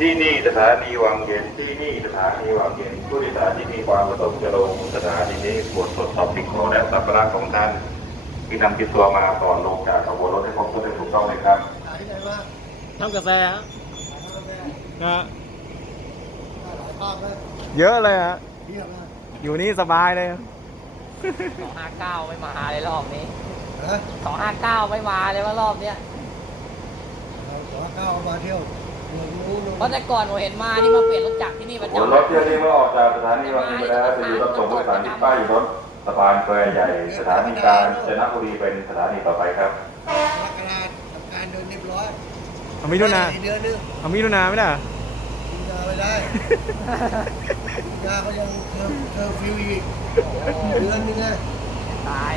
ที่นี่สถานีวังเย็นที่นี่สถานีวังเย็นผู้โดยสารที่มีความประสงค์จะลงสถานีนี้โปรดตรวจสอบสิ่งของและสัมภาระของท่านที่นำติดตัวมาก่อนลงจากขบวนรถให้ครบถ้วนและถูกต้องเลยครับทำกาแฟฮะขายกาแฟนะฮะหลายภาคเลยเยอะเลยฮะอยู่นี่สบายเลยสองห้าเก้าไม่มาเลยรอบนี้สองห้าเก้าไม่มาเลยว่ารอบเนี้ยเราขอก้ามาเที่ยว เมืองนู้นเพราะแต่ก่อนผมเห็นมานี่มาเปลี่ยนรถจักรที่นี่ประบนจำรถเที่ยวนี้เมื่อออกจากสถานีวังเย็นไปแล้วจะอยู่รับส่งผู้โดยสารที่ป้ายรถสะพานแควใหญ่สถานีกลางชนบุรีเป็นสถานีต่อไปครับมกราทำการเดินเรียบร้อยเอามิถุนาอีกเดือนนึงเอามิถุนาไม่ได้เหรอกินยาไม่ได้กินยาก็ยังเคอร์เคอร์ฟิวอีกเดือนนึงไงตาย